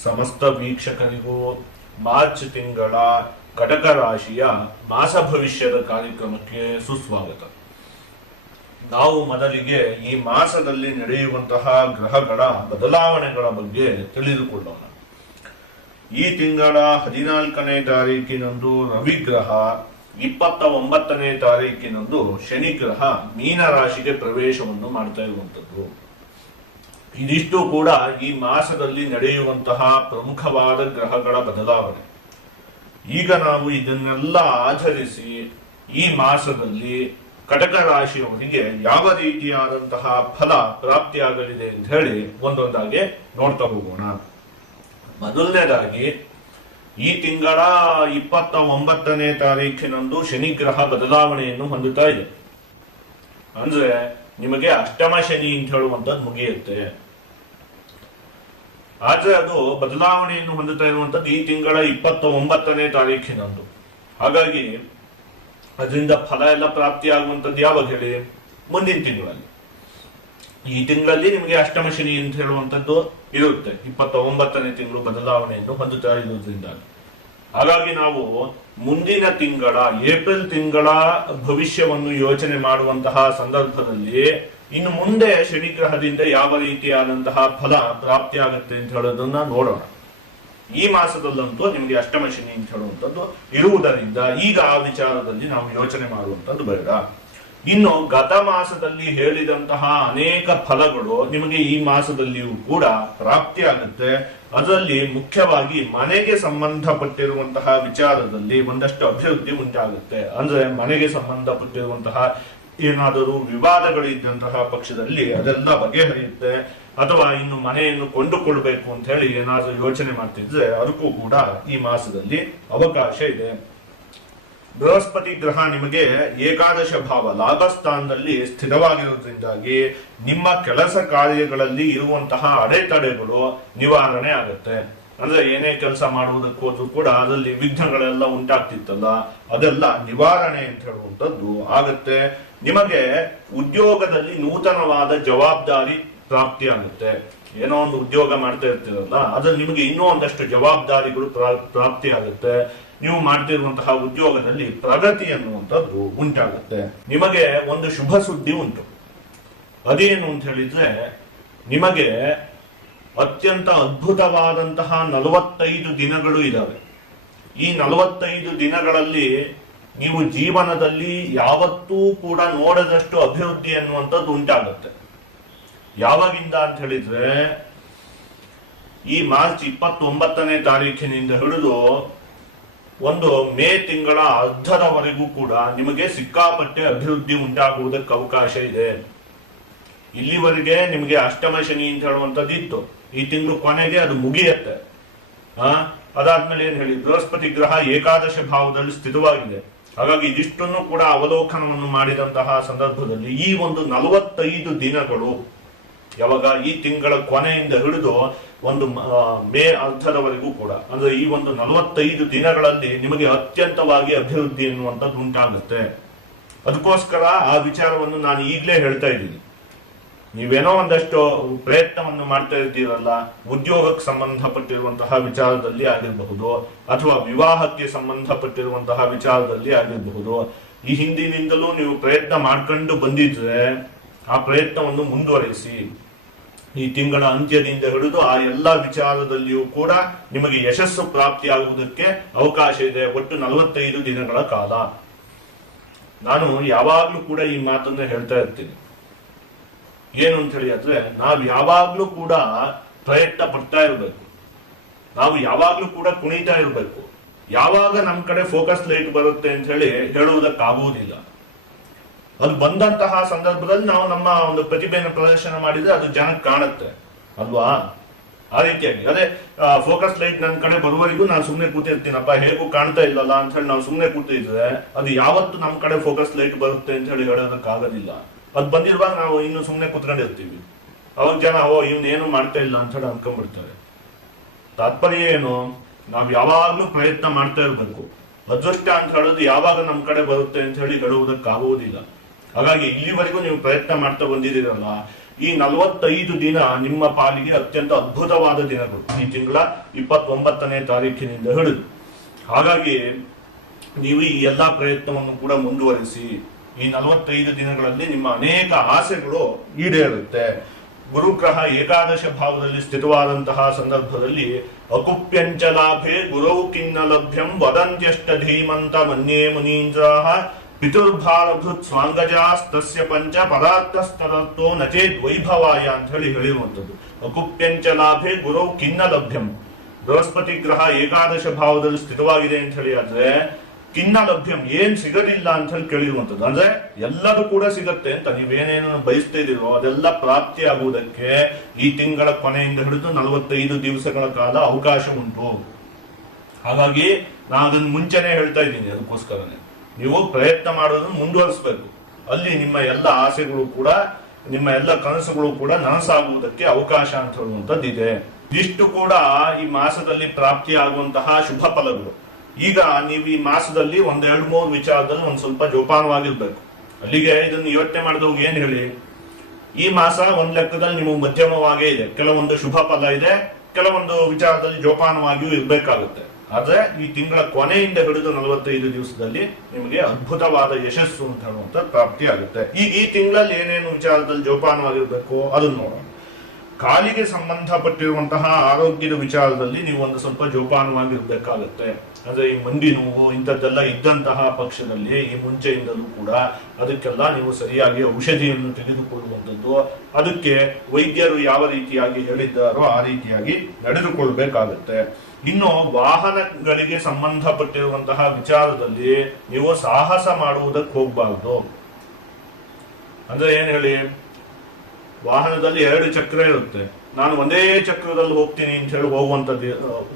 ಸಮಸ್ತ ವೀಕ್ಷಕರಿಗೂ ಮಾರ್ಚ್ ತಿಂಗಳ ಕಟಕ ರಾಶಿಯ ಮಾಸ ಭವಿಷ್ಯದ ಕಾರ್ಯಕ್ರಮಕ್ಕೆ ಸುಸ್ವಾಗತ. ನಾವು ಮೊದಲಿಗೆ ಈ ಮಾಸದಲ್ಲಿ ನಡೆಯುವಂತಹ ಗ್ರಹಗಳ ಬದಲಾವಣೆಗಳ ಬಗ್ಗೆ ತಿಳಿದುಕೊಳ್ಳೋಣ. ಈ ತಿಂಗಳ 14ನೇ ತಾರೀಕಿನಂದು ರವಿಗ್ರಹ, 29ನೇ ತಾರೀಕಿನಂದು ಶನಿ ಗ್ರಹ ಮೀನ ರಾಶಿಗೆ ಪ್ರವೇಶವನ್ನು ಮಾಡ್ತಾ ಇರುವಂತದ್ದು. ಇದಿಷ್ಟು ಕೂಡ ಈ ಮಾಸದಲ್ಲಿ ನಡೆಯುವಂತಹ ಪ್ರಮುಖವಾದ ಗ್ರಹಗಳ ಬದಲಾವಣೆ. ಈಗ ನಾವು ಇದನ್ನೆಲ್ಲ ಆಧರಿಸಿ ಈ ಮಾಸದಲ್ಲಿ ಕಟಕ ರಾಶಿಯವರಿಗೆ ಯಾವ ರೀತಿಯಾದಂತಹ ಫಲ ಪ್ರಾಪ್ತಿಯಾಗಲಿದೆ ಅಂತ ಹೇಳಿ ಒಂದೊಂದಾಗಿ ನೋಡ್ತಾ ಹೋಗೋಣ. ಮೊದಲನೇದಾಗಿ ಈ ತಿಂಗಳ 29ನೇ ತಾರೀಖಿನಂದು ಶನಿ ಗ್ರಹ ಬದಲಾವಣೆಯನ್ನು ಹೊಂದುತ್ತಾ ಇದೆ. ಅಂದ್ರೆ ನಿಮಗೆ ಅಷ್ಟಮ ಶನಿ ಅಂತ ಹೇಳುವಂತದ್ದು ಮುಗಿಯುತ್ತೆ. ಆದ್ರೆ ಅದು ಬದಲಾವಣೆಯನ್ನು ಹೊಂದುತ್ತಾ ಇರುವಂತದ್ದು ಈ ತಿಂಗಳ 29ನೇ ತಾರೀಖಿನಂದು. ಹಾಗಾಗಿ ಅದರಿಂದ ಫಲ ಎಲ್ಲ ಪ್ರಾಪ್ತಿಯಾಗುವಂತದ್ದು ಯಾವಾಗ ಹೇಳಿ? ಮುಂದಿನ ತಿಂಗಳಲ್ಲಿ. ಈ ತಿಂಗಳಲ್ಲಿ ನಿಮಗೆ ಅಷ್ಟಮ ಶನಿ ಅಂತ ಹೇಳುವಂತದ್ದು ಇರುತ್ತೆ. 29ನೇ ತಿಂಗಳು ಬದಲಾವಣೆಯನ್ನು ಹೊಂದುತ್ತಾ ಇರುವುದರಿಂದ ಹಾಗಾಗಿ ನಾವು ಮುಂದಿನ ತಿಂಗಳ ಏಪ್ರಿಲ್ ತಿಂಗಳ ಭವಿಷ್ಯವನ್ನು ಯೋಚನೆ ಮಾಡುವಂತಹ ಸಂದರ್ಭದಲ್ಲಿ ಇನ್ನು ಮುಂದೆ ಶನಿ ಗ್ರಹದಿಂದ ಯಾವ ರೀತಿಯಾದಂತಹ ಫಲ ಪ್ರಾಪ್ತಿಯಾಗುತ್ತೆ ಅಂತ ಹೇಳೋದನ್ನ ನೋಡೋಣ. ಈ ಮಾಸದಲ್ಲಂತೂ ನಿಮಗೆ ಅಷ್ಟಮ ಶನಿ ಅಂತ ಹೇಳುವಂಥದ್ದು ಇರುವುದರಿಂದ ಈಗ ಆ ವಿಚಾರದಲ್ಲಿ ನಾವು ಯೋಚನೆ ಮಾಡುವಂಥದ್ದು ಬೇಡ. ಇನ್ನು ಗತ ಮಾಸದಲ್ಲಿ ಹೇಳಿದಂತಹ ಅನೇಕ ಫಲಗಳು ನಿಮಗೆ ಈ ಮಾಸದಲ್ಲಿಯೂ ಕೂಡ ಪ್ರಾಪ್ತಿಯಾಗುತ್ತೆ. ಅದರಲ್ಲಿ ಮುಖ್ಯವಾಗಿ ಮನೆಗೆ ಸಂಬಂಧಪಟ್ಟಿರುವಂತಹ ವಿಚಾರದಲ್ಲಿ ಒಂದಷ್ಟು ಅಭಿವೃದ್ಧಿ ಉಂಟಾಗುತ್ತೆ. ಅಂದ್ರೆ ಮನೆಗೆ ಸಂಬಂಧಪಟ್ಟಿರುವಂತಹ ಏನಾದರೂ ವಿವಾದಗಳು ಇದ್ದಂತಹ ಪಕ್ಷದಲ್ಲಿ ಅದೆಲ್ಲ ಬಗೆಹರಿಯುತ್ತೆ. ಅಥವಾ ಇನ್ನು ಮನೆಯನ್ನು ಕೊಂಡುಕೊಳ್ಬೇಕು ಅಂತ ಹೇಳಿ ಏನಾದರೂ ಯೋಚನೆ ಮಾಡ್ತಿದ್ರೆ ಅದಕ್ಕೂ ಕೂಡ ಈ ಮಾಸದಲ್ಲಿ ಅವಕಾಶ ಇದೆ. ಬೃಹಸ್ಪತಿ ಗ್ರಹ ನಿಮಗೆ ಏಕಾದಶ ಭಾವ ಲಾಭಸ್ಥಾನದಲ್ಲಿ ಸ್ಥಿರವಾಗಿರುವುದರಿಂದಾಗಿ ನಿಮ್ಮ ಕೆಲಸ ಕಾರ್ಯಗಳಲ್ಲಿ ಇರುವಂತಹ ಅಡೆತಡೆಗಳು ನಿವಾರಣೆ ಆಗುತ್ತೆ. ಅಂದ್ರೆ ಏನೇ ಕೆಲಸ ಮಾಡುವುದಕ್ಕೋದ್ರೂ ಕೂಡ ಅದರಲ್ಲಿ ವಿಘ್ನಗಳೆಲ್ಲ ಉಂಟಾಗ್ತಿತ್ತಲ್ಲ, ಅದೆಲ್ಲ ನಿವಾರಣೆ ಅಂತ ಹೇಳುವಂಥದ್ದು ಆಗುತ್ತೆ. ನಿಮಗೆ ಉದ್ಯೋಗದಲ್ಲಿ ನೂತನವಾದ ಜವಾಬ್ದಾರಿ ಪ್ರಾಪ್ತಿಯಾಗುತ್ತೆ. ಏನೋ ಒಂದು ಉದ್ಯೋಗ ಮಾಡ್ತಾ ಇರ್ತೀರಲ್ಲ, ಅದ್ರಲ್ಲಿ ನಿಮಗೆ ಇನ್ನೂ ಒಂದಷ್ಟು ಜವಾಬ್ದಾರಿಗಳು ಪ್ರಾಪ್ತಿಯಾಗುತ್ತೆ. ನೀವು ಮಾಡ್ತಿರುವಂತಹ ಉದ್ಯೋಗದಲ್ಲಿ ಪ್ರಗತಿ ಅನ್ನುವಂಥದ್ದು ಉಂಟಾಗುತ್ತೆ. ನಿಮಗೆ ಒಂದು ಶುಭ ಸುದ್ದಿ ಉಂಟು. ಅದೇನು ಅಂತ ಹೇಳಿದ್ರೆ, ನಿಮಗೆ ಅತ್ಯಂತ ಅದ್ಭುತವಾದಂತಹ 45 ದಿನಗಳು ಇದಾವೆ. ಈ 45 ದಿನಗಳಲ್ಲಿ ನೀವು ಜೀವನದಲ್ಲಿ ಯಾವತ್ತೂ ಕೂಡ ನೋಡದಷ್ಟು ಅಭಿವೃದ್ಧಿ ಅನ್ನುವಂಥದ್ದು ಉಂಟಾಗುತ್ತೆ. ಯಾವಾಗಿಂದ ಅಂತ ಹೇಳಿದ್ರೆ, ಈ ಮಾರ್ಚ್ 29ನೇ ತಾರೀಖಿನಿಂದ ಹಿಡಿದು ಒಂದು ಮೇ ತಿಂಗಳ ಅರ್ಧದವರೆಗೂ ಕೂಡ ನಿಮಗೆ ಸಿಕ್ಕಾಪಟ್ಟೆ ಅಭಿವೃದ್ಧಿ ಉಂಟಾಗುವುದಕ್ಕೆ ಅವಕಾಶ ಇದೆ. ಇಲ್ಲಿವರೆಗೆ ನಿಮಗೆ ಅಷ್ಟಮ ಶನಿ ಅಂತ ಹೇಳುವಂಥದ್ದು ಇತ್ತು. ಈ ತಿಂಗಳು ಕೊನೆಗೆ ಅದು ಮುಗಿಯುತ್ತೆ. ಅದಾದ್ಮೇಲೆ ಏನ್ ಹೇಳಿ, ಬೃಹಸ್ಪತಿ ಗ್ರಹ ಏಕಾದಶ ಭಾವದಲ್ಲಿ ಸ್ಥಿತವಾಗಿದೆ. ಹಾಗಾಗಿ ಇದಿಷ್ಟನ್ನು ಕೂಡ ಅವಲೋಕನವನ್ನು ಮಾಡಿದಂತಹ ಸಂದರ್ಭದಲ್ಲಿ ಈ ಒಂದು 45 ದಿನಗಳು ಯಾವಾಗ ಈ ತಿಂಗಳ ಕೊನೆಯಿಂದ ಹಿಡಿದು ಒಂದು ಮೇ ಅರ್ಧದವರೆಗೂ ಕೂಡ, ಅಂದ್ರೆ ಈ ಒಂದು 45 ದಿನಗಳಲ್ಲಿ ನಿಮಗೆ ಅತ್ಯಂತವಾಗಿ ಅಭಿವೃದ್ಧಿ ಎನ್ನುವಂಥದ್ದು ಉಂಟಾಗುತ್ತೆ. ಅದಕ್ಕೋಸ್ಕರ ಆ ವಿಚಾರವನ್ನು ನಾನು ಈಗಲೇ ಹೇಳ್ತಾ ಇದ್ದೀನಿ. ನೀವೇನೋ ಒಂದಷ್ಟು ಪ್ರಯತ್ನವನ್ನು ಮಾಡ್ತಾ ಇದ್ದೀರಲ್ಲ, ಉದ್ಯೋಗಕ್ಕೆ ಸಂಬಂಧಪಟ್ಟಿರುವಂತಹ ವಿಚಾರದಲ್ಲಿ ಆಗಿರಬಹುದು, ಅಥವಾ ವಿವಾಹಕ್ಕೆ ಸಂಬಂಧಪಟ್ಟಿರುವಂತಹ ವಿಚಾರದಲ್ಲಿ ಆಗಿರಬಹುದು, ಈ ಹಿಂದಿನಿಂದಲೂ ನೀವು ಪ್ರಯತ್ನ ಮಾಡ್ಕೊಂಡು ಬಂದಿದ್ರೆ ಆ ಪ್ರಯತ್ನವನ್ನು ಮುಂದುವರಿಸಿ. ಈ ತಿಂಗಳ ಅಂತ್ಯದಿಂದ ಹಿಡಿದು ಆ ಎಲ್ಲ ವಿಚಾರದಲ್ಲಿಯೂ ಕೂಡ ನಿಮಗೆ ಯಶಸ್ಸು ಪ್ರಾಪ್ತಿಯಾಗುವುದಕ್ಕೆ ಅವಕಾಶ ಇದೆ. ಒಟ್ಟು 45 ದಿನಗಳ ಕಾಲ. ನಾನು ಯಾವಾಗ್ಲೂ ಕೂಡ ಈ ಮಾತನ್ನ ಹೇಳ್ತಾ ಇರ್ತೀನಿ. ಏನು ಅಂತ ಹೇಳಿ ಆದ್ರೆ, ನಾವು ಯಾವಾಗ್ಲೂ ಕೂಡ ಪ್ರಯತ್ನ ಪಡ್ತಾ ಇರಬೇಕು. ನಾವು ಯಾವಾಗ್ಲೂ ಕೂಡ ಕುಣಿತಾ ಇರಬೇಕು. ಯಾವಾಗ ನಮ್ ಕಡೆ ಫೋಕಸ್ ಲೈಟ್ ಬರುತ್ತೆ ಅಂತ ಹೇಳಿ ಹೇಳುವುದಕ್ಕಾಗುವುದಿಲ್ಲ. ಅದು ಬಂದಂತಹ ಸಂದರ್ಭದಲ್ಲಿ ನಾವು ನಮ್ಮ ಒಂದು ಪ್ರತಿಭೆಯನ್ನು ಪ್ರದರ್ಶನ ಮಾಡಿದ್ರೆ ಅದು ಜನಕ್ಕೆ ಕಾಣುತ್ತೆ ಅಲ್ವಾ? ಆ ರೀತಿಯಾಗಿ ಅದೇ ಫೋಕಸ್ ಲೈಟ್ ನನ್ನ ಕಡೆ ಬರುವವರೆಗೂ ನಾನು ಸುಮ್ಮನೆ ಕೂತಿರ್ತೀನಪ್ಪ, ಹೇಗೂ ಕಾಣ್ತಾ ಇಲ್ಲಲ್ಲ ಅಂತ ಹೇಳಿ ನಾವು ಸುಮ್ಮನೆ ಕೂತಿದ್ರೆ ಅದು ಯಾವತ್ತು ನಮ್ಮ ಕಡೆ ಫೋಕಸ್ ಲೈಟ್ ಬರುತ್ತೆ ಅಂತ ಹೇಳಿ ಹೇಳೋದಕ್ಕಾಗೋದಿಲ್ಲ. ಅದು ಬಂದಿರುವಾಗ ನಾವು ಇನ್ನು ಸುಮ್ಮನೆ ಕೂತ್ಕೊಂಡಿರ್ತೀವಿ. ಅವಾಗ ಜನ ಇವ್ನ ಏನು ಮಾಡ್ತಾ ಇಲ್ಲ ಅಂತ ಹೇಳಿ ಅನ್ಕೊಂಡ್ಬಿಡ್ತಾರೆ. ತಾತ್ಪರ್ಯ ಏನು? ನಾವು ಯಾವಾಗ್ಲೂ ಪ್ರಯತ್ನ ಮಾಡ್ತಾ ಇರ್ಬೇಕು. ಅದೃಷ್ಟ ಅಂತ ಹೇಳೋದು ಯಾವಾಗ ನಮ್ಮ ಕಡೆ ಬರುತ್ತೆ ಅಂತ ಹೇಳಿ ಹೇಳುವುದಕ್ಕಾಗುವುದಿಲ್ಲ. ಹಾಗಾಗಿ ಇಲ್ಲಿವರೆಗೂ ನೀವು ಪ್ರಯತ್ನ ಮಾಡ್ತಾ ಬಂದಿದ್ದೀರಲ್ಲ, ಈ 45 ದಿನ ನಿಮ್ಮ ಪಾಲಿಗೆ ಅತ್ಯಂತ ಅದ್ಭುತವಾದ ದಿನಗಳು, ಈ ತಿಂಗಳ 29ನೇ ತಾರೀಕಿನಿಂದ ಹಿಡಿದು. ಹಾಗಾಗಿ ನೀವು ಈ ಎಲ್ಲಾ ಪ್ರಯತ್ನವನ್ನು ಕೂಡ ಮುಂದುವರಿಸಿ. ಈ 45 ದಿನಗಳಲ್ಲಿ ನಿಮ್ಮ ಅನೇಕ ಆಸೆಗಳು ಈಡೇರುತ್ತೆ. ಗುರುಗ್ರಹ ಏಕಾದಶ ಭಾವದಲ್ಲಿ ಸ್ಥಿತವಾದಂತಹ ಸಂದರ್ಭದಲ್ಲಿ ಅಕುಪ್ಯಂಚ ಲಾಭೆ ಗುರೌ ಕಿನ್ನ ಲಭ್ಯಂ ವದಂತ್ಯಷ್ಟ ಧೀಮಂತ ಮನ್ಯೇ ಮುನೀಂದ್ರಾಹ ಪಿತುರ್ಭಾರಭೃತ್ ಸ್ವಾಂಗಜಾಸ್ತಸ್ಯ ಪಂಚ ಪರಾರ್ಥಸ್ತರತ್ತೋ ನಚೇತ್ ವೈಭವಾಯ ಅಂತ ಹೇಳಿರುವಂಥದ್ದು. ಅಕುಪ್ಯಂಚ ಲಾಭೆ ಗುರೌ ಕಿನ್ನ ಲಭ್ಯಂ, ಬೃಹಸ್ಪತಿ ಗ್ರಹ ಏಕಾದಶ ಭಾವದಲ್ಲಿ ಸ್ಥಿತವಾಗಿದೆ ಅಂತ ಹೇಳಿ ಆದ್ರೆ ಕಿನ್ನ ಲಭ್ಯಂ, ಏನ್ ಸಿಗಲಿಲ್ಲ ಅಂತ ಹೇಳಿ ಕೇಳಿರುವಂತದ್ದು. ಅಂದ್ರೆ ಎಲ್ಲದೂ ಕೂಡ ಸಿಗತ್ತೆ ಅಂತ ನೀವೇನೇನು ಬಯಸ್ತಾ ಇದೀರೋ ಅದೆಲ್ಲ ಪ್ರಾಪ್ತಿ ಆಗುವುದಕ್ಕೆ ಈ ತಿಂಗಳ ಕೊನೆಯಿಂದ ಹಿಡಿದು 45 ದಿವಸಗಳ ಕಾಲ ಅವಕಾಶ ಉಂಟು. ಹಾಗಾಗಿ ನಾನು ಅದನ್ನು ಮುಂಚೆನೆ ಹೇಳ್ತಾ ಇದ್ದೀನಿ. ಅದಕ್ಕೋಸ್ಕರನೇ ನೀವು ಪ್ರಯತ್ನ ಮಾಡೋದನ್ನು ಮುಂದುವರಿಸಬೇಕು. ಅಲ್ಲಿ ನಿಮ್ಮ ಎಲ್ಲ ಆಸೆಗಳು ಕೂಡ, ನಿಮ್ಮ ಎಲ್ಲ ಕನಸುಗಳು ಕೂಡ ನನಸಾಗುವುದಕ್ಕೆ ಅವಕಾಶ ಅಂತ ಹೇಳುವಂತದ್ದು ಇದೆ. ಇದಿಷ್ಟು ಕೂಡ ಈ ಮಾಸದಲ್ಲಿ ಪ್ರಾಪ್ತಿ ಆಗುವಂತಹ ಶುಭ ಫಲಗಳು. ಈಗ ನೀವು ಈ ಮಾಸದಲ್ಲಿ 1-2-3 ವಿಚಾರದಲ್ಲಿ ಒಂದ್ ಸ್ವಲ್ಪ ಜೋಪಾನವಾಗಿರ್ಬೇಕು. ಅಲ್ಲಿಗೆ ಇದನ್ನು ಯೋಚನೆ ಮಾಡಿದವಾಗ ಏನ್ ಹೇಳಿ, ಈ ಮಾಸ ಒಂದ್ ಲೆಕ್ಕದಲ್ಲಿ ನಿಮಗೆ ಮಧ್ಯಮವಾಗೇ ಇದೆ. ಕೆಲವೊಂದು ಶುಭ ಫಲ ಇದೆ, ಕೆಲವೊಂದು ವಿಚಾರದಲ್ಲಿ ಜೋಪಾನವಾಗಿಯೂ ಇರ್ಬೇಕಾಗುತ್ತೆ. ಆದ್ರೆ ಈ ತಿಂಗಳ ಕೊನೆಯಿಂದ ಹಿಡಿದು 45 ದಿವಸದಲ್ಲಿ ನಿಮಗೆ ಅದ್ಭುತವಾದ ಯಶಸ್ಸು ಅಂತ ಹೇಳುವಂತ ಪ್ರಾಪ್ತಿ ಆಗುತ್ತೆ. ಈಗ ಈ ತಿಂಗಳಲ್ಲಿ ಏನೇನು ವಿಚಾರದಲ್ಲಿ ಜೋಪಾನವಾಗಿರ್ಬೇಕು ಅದನ್ನು ನೋಡೋಣ. ಕಾಲಿಗೆ ಸಂಬಂಧಪಟ್ಟಿರುವಂತಹ ಆರೋಗ್ಯದ ವಿಚಾರದಲ್ಲಿ ನೀವು ಒಂದು ಸ್ವಲ್ಪ ಜೋಪಾನವಾಗಿರ್ಬೇಕಾಗತ್ತೆ. ಅಂದ್ರೆ ಈ ಮಂಡಿ ನೋವು ಇಂಥದ್ದೆಲ್ಲ ಇದ್ದಂತಹ ಪಕ್ಷದಲ್ಲಿ ಈ ಮುಂಚೆಯಿಂದಲೂ ಕೂಡ ಅದಕ್ಕೆಲ್ಲ ನೀವು ಸರಿಯಾಗಿ ಔಷಧಿಯನ್ನು ತೆಗೆದುಕೊಳ್ಳುವಂಥದ್ದು, ಅದಕ್ಕೆ ವೈದ್ಯರು ಯಾವ ರೀತಿಯಾಗಿ ಹೇಳಿದ್ದಾರೋ ಆ ರೀತಿಯಾಗಿ ನಡೆದುಕೊಳ್ಬೇಕಾಗತ್ತೆ. ಇನ್ನು ವಾಹನಗಳಿಗೆ ಸಂಬಂಧಪಟ್ಟಿರುವಂತಹ ವಿಚಾರದಲ್ಲಿ ನೀವು ಸಾಹಸ ಮಾಡುವುದಕ್ಕೆ ಹೋಗ್ಬಾರ್ದು. ಅಂದ್ರೆ ಏನ್ ಹೇಳಿ, ವಾಹನದಲ್ಲಿ 2 ಚಕ್ರ ಇರುತ್ತೆ, ನಾನು ಒಂದೇ ಚಕ್ರದಲ್ಲಿ ಹೋಗ್ತೀನಿ ಅಂತ ಹೇಳಿ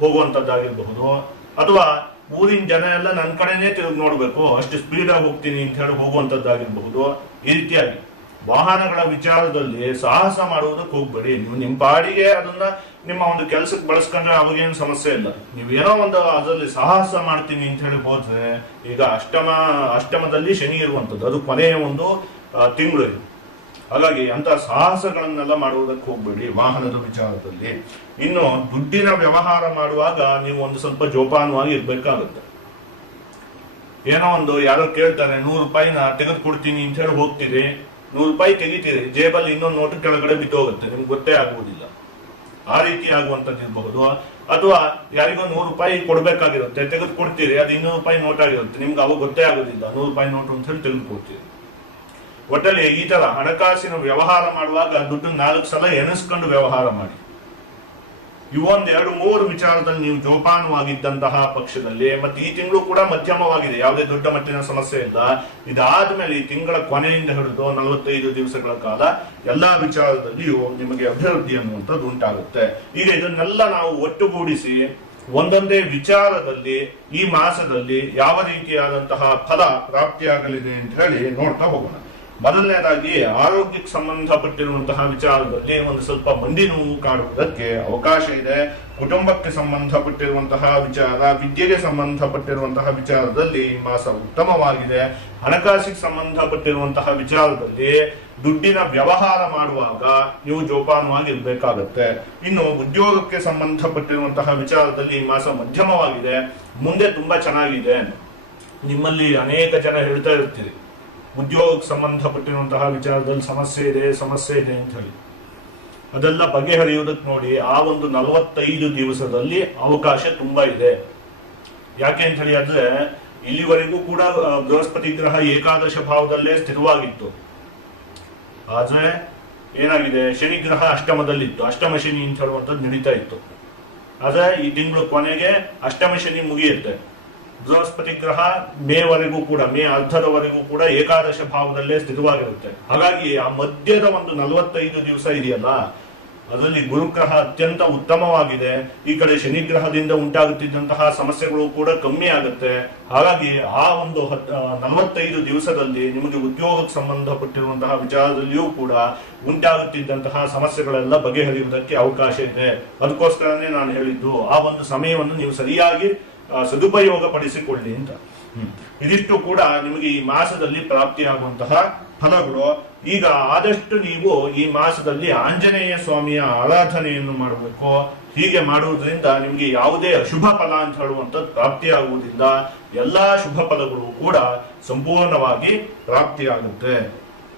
ಹೋಗುವಂತದ್ದಾಗಿರಬಹುದು. ಅಥವಾ ಊರಿನ ಜನ ಎಲ್ಲ ನನ್ನ ಕಡೆನೇ ತಿರುಗಿ ನೋಡ್ಬೇಕು, ಅಷ್ಟು ಸ್ಪೀಡ್ ಆಗಿ ಹೋಗ್ತೀನಿ ಅಂತ ಹೇಳಿ ಹೋಗುವಂತದ್ದಾಗಿರಬಹುದು. ಈ ರೀತಿಯಾಗಿ ವಾಹನಗಳ ವಿಚಾರದಲ್ಲಿ ಸಾಹಸ ಮಾಡುವುದಕ್ಕೆ ಹೋಗ್ಬೇಡಿ. ನೀವು ನಿಮ್ಮ ಪಾಡಿಗೆ ಅದನ್ನ ನಿಮ್ಮ ಒಂದು ಕೆಲಸಕ್ಕೆ ಬಳಸ್ಕೊಂಡ್ರೆ ಅವಾಗೇನು ಸಮಸ್ಯೆ ಇಲ್ಲ. ನೀವೇನೋ ಒಂದು ಅದರಲ್ಲಿ ಸಾಹಸ ಮಾಡ್ತೀನಿ ಅಂತ ಹೇಳಿ ಹೋದ್ರೆ, ಈಗ ಅಷ್ಟಮದಲ್ಲಿ ಶನಿ ಇರುವಂತದ್ದು, ಅದು ಕೊನೆಯ ಒಂದು ತಿಂಗಳು ಇದು. ಹಾಗಾಗಿ ಅಂತ ಸಾಹಸಗಳನ್ನೆಲ್ಲ ಮಾಡುವುದಕ್ಕೆ ಹೋಗ್ಬೇಡಿ ವಾಹನದ ವಿಚಾರದಲ್ಲಿ. ಇನ್ನು ದುಡ್ಡಿನ ವ್ಯವಹಾರ ಮಾಡುವಾಗ ನೀವು ಒಂದು ಸ್ವಲ್ಪ ಜೋಪಾನವಾಗಿ ಇರ್ಬೇಕಾಗುತ್ತೆ. ಏನೋ ಒಂದು ಯಾರೋ ಕೇಳ್ತಾರೆ 100 ರೂಪಾಯಿನ ತೆಗೆದು ಕೊಡ್ತೀನಿ ಅಂತ ಹೇಳಿ ಹೋಗ್ತೀರಿ, 100 ರೂಪಾಯಿ ತೆಗಿತೀರಿ, ಜೇಬಲ್ಲಿ ಇನ್ನೊಂದು ನೋಟು ಕೆಳಗಡೆ ಬಿದ್ದೋಗುತ್ತೆ, ನಿಮ್ಗೆ ಗೊತ್ತೇ ಆಗುವುದಿಲ್ಲ. ಆ ರೀತಿ ಆಗುವಂತದ್ದು ಇರಬಹುದು. ಅಥವಾ ಯಾರಿಗೋ 100 ರೂಪಾಯಿ ಕೊಡ್ಬೇಕಾಗಿರುತ್ತೆ, ತೆಗೆದು ಕೊಡ್ತೀರಿ, ಅದು 200 ರೂಪಾಯಿ ನೋಟ್ ಆಗಿರುತ್ತೆ, ನಿಮ್ಗೆ ಅವಾಗ ಗೊತ್ತೇ ಆಗೋದಿಲ್ಲ 100 ರೂಪಾಯಿ ನೋಟು ಅಂತ ಹೇಳಿ ತೆಗೆದುಕೊಡ್ತೀರಿ. ಒಟ್ಟಲ್ಲಿ ಈ ತರ ಹಣಕಾಸಿನ ವ್ಯವಹಾರ ಮಾಡುವಾಗ ದುಡ್ಡು 4 ಸಲ ಎಣಿಸ್ಕೊಂಡು ವ್ಯವಹಾರ ಮಾಡಿ. ಇವೊಂದ್ 2-3 ವಿಚಾರದಲ್ಲಿ ನೀವು ಜೋಪಾನವಾಗಿದ್ದಂತಹ ಪಕ್ಷದಲ್ಲಿ, ಮತ್ತೆ ಈ ತಿಂಗಳು ಕೂಡ ಮಧ್ಯಮವಾಗಿದೆ, ಯಾವುದೇ ದೊಡ್ಡ ಮಟ್ಟಿನ ಸಮಸ್ಯೆ ಇಲ್ಲ. ಇದಾದ್ಮೇಲೆ ಈ ತಿಂಗಳ ಕೊನೆಯಿಂದ ಹಿಡಿದು 45 ದಿವಸಗಳ ಕಾಲ ಎಲ್ಲಾ ವಿಚಾರದಲ್ಲಿಯೂ ನಿಮಗೆ ಅಭಿವೃದ್ಧಿ ಅನ್ನುವಂಥದ್ದು ಉಂಟಾಗುತ್ತೆ. ಈಗ ಇದನ್ನೆಲ್ಲ ನಾವು ಒಟ್ಟುಗೂಡಿಸಿ ಒಂದೊಂದೇ ವಿಚಾರದಲ್ಲಿ ಈ ಮಾಸದಲ್ಲಿ ಯಾವ ರೀತಿಯಾದಂತಹ ಫಲ ಪ್ರಾಪ್ತಿಯಾಗಲಿದೆ ಅಂತ ಹೇಳಿ ನೋಡ್ತಾ ಹೋಗೋಣ. ಮೊದಲನೇದಾಗಿ ಆರೋಗ್ಯಕ್ಕೆ ಸಂಬಂಧಪಟ್ಟಿರುವಂತಹ ವಿಚಾರದಲ್ಲಿ ಒಂದು ಸ್ವಲ್ಪ ಮಂಡಿ ನೋವು ಕಾಡುವುದಕ್ಕೆ ಅವಕಾಶ ಇದೆ. ಕುಟುಂಬಕ್ಕೆ ಸಂಬಂಧಪಟ್ಟಿರುವಂತಹ ವಿಚಾರ, ವಿದ್ಯೆಗೆ ಸಂಬಂಧಪಟ್ಟಿರುವಂತಹ ವಿಚಾರದಲ್ಲಿ ಈ ಮಾಸ ಉತ್ತಮವಾಗಿದೆ. ಹಣಕಾಸಿಗೆ ಸಂಬಂಧಪಟ್ಟಿರುವಂತಹ ವಿಚಾರದಲ್ಲಿ ದುಡ್ಡಿನ ವ್ಯವಹಾರ ಮಾಡುವಾಗ ನೀವು ಜೋಪಾನವಾಗಿ ಇರಬೇಕಾಗತ್ತೆ. ಇನ್ನು ಉದ್ಯೋಗಕ್ಕೆ ಸಂಬಂಧಪಟ್ಟಿರುವಂತಹ ವಿಚಾರದಲ್ಲಿ ಈ ಮಾಸ ಮಧ್ಯಮವಾಗಿದೆ, ಮುಂದೆ ತುಂಬಾ ಚೆನ್ನಾಗಿದೆ. ನಿಮ್ಮಲ್ಲಿ ಅನೇಕ ಜನ ಹೇಳ್ತಾ ಇರ್ತೀರಿ ಉದ್ಯೋಗಕ್ಕೆ ಸಂಬಂಧಪಟ್ಟಿರುವಂತಹ ವಿಚಾರದಲ್ಲಿ ಸಮಸ್ಯೆ ಇದೆ ಅಂತ ಹೇಳಿ. ಅದೆಲ್ಲ ಬಗೆಹರಿಯುವುದಕ್ಕೆ ನೋಡಿ ಆ ಒಂದು 45 ದಿವಸದಲ್ಲಿ ಅವಕಾಶ ತುಂಬಾ ಇದೆ. ಯಾಕೆ ಅಂತ ಹೇಳಿ ಆದ್ರೆ ಇಲ್ಲಿವರೆಗೂ ಕೂಡ ಬೃಹಸ್ಪತಿ ಗ್ರಹ ಏಕಾದಶ ಭಾವದಲ್ಲೇ ಸ್ಥಿರವಾಗಿತ್ತು. ಆದ್ರೆ ಏನಾಗಿದೆ, ಶನಿ ಗ್ರಹ ಅಷ್ಟಮದಲ್ಲಿತ್ತು, ಅಷ್ಟಮ ಶನಿ ಅಂತ ಹೇಳುವಂಥದ್ದು ನಡೀತಾ ಇತ್ತು. ಆದ್ರೆ ಈ ತಿಂಗಳು ಕೊನೆಗೆ ಅಷ್ಟಮ ಶನಿ ಮುಗಿಯುತ್ತೆ. ಬೃಹಸ್ಪತಿ ಗ್ರಹ ಮೇವರೆಗೂ ಕೂಡ, ಮೇ ಅರ್ಧದವರೆಗೂ ಕೂಡ ಏಕಾದಶ ಭಾವದಲ್ಲೇ ಸ್ಥಿತವಾಗಿರುತ್ತೆ. ಹಾಗಾಗಿ ಆ ಮಧ್ಯದ ಒಂದು 45 ದಿವಸ ಇದೆಯಲ್ಲ, ಅದರಲ್ಲಿ ಗುರುಗ್ರಹ ಅತ್ಯಂತ ಉತ್ತಮವಾಗಿದೆ. ಈ ಕಡೆ ಶನಿ ಗ್ರಹದಿಂದ ಉಂಟಾಗುತ್ತಿದ್ದಂತಹ ಸಮಸ್ಯೆಗಳು ಕೂಡ ಕಮ್ಮಿ ಆಗುತ್ತೆ. ಹಾಗಾಗಿ ಆ ಒಂದು 45 ದಿವಸದಲ್ಲಿ ನಿಮಗೆ ಉದ್ಯೋಗಕ್ಕೆ ಸಂಬಂಧಪಟ್ಟಿರುವಂತಹ ವಿಚಾರದಲ್ಲಿಯೂ ಕೂಡ ಉಂಟಾಗುತ್ತಿದ್ದಂತಹ ಸಮಸ್ಯೆಗಳೆಲ್ಲ ಬಗೆಹರಿಯುವುದಕ್ಕೆ ಅವಕಾಶ ಇದೆ. ಅದಕ್ಕೋಸ್ಕರನೇ ನಾನು ಹೇಳಿದ್ದು ಆ ಒಂದು ಸಮಯವನ್ನು ನೀವು ಸರಿಯಾಗಿ ಸದುಪಯೋಗ ಪಡಿಸಿಕೊಳ್ಳಿ ಅಂತ. ಇದಿಷ್ಟು ಕೂಡ ನಿಮಗೆ ಈ ಮಾಸದಲ್ಲಿ ಪ್ರಾಪ್ತಿಯಾಗುವಂತಹ ಫಲಗಳು. ಈಗ ಆದಷ್ಟು ನೀವು ಈ ಮಾಸದಲ್ಲಿ ಆಂಜನೇಯ ಸ್ವಾಮಿಯ ಆರಾಧನೆಯನ್ನು ಮಾಡಬೇಕು. ಹೀಗೆ ಮಾಡುವುದರಿಂದ ನಿಮಗೆ ಯಾವುದೇ ಅಶುಭ ಫಲ ಅಂತ ಹೇಳುವಂಥದ್ದು ಪ್ರಾಪ್ತಿಯಾಗುವುದಿಲ್ಲ. ಎಲ್ಲಾ ಶುಭ ಫಲಗಳು ಕೂಡ ಸಂಪೂರ್ಣವಾಗಿ ಪ್ರಾಪ್ತಿಯಾಗುತ್ತೆ.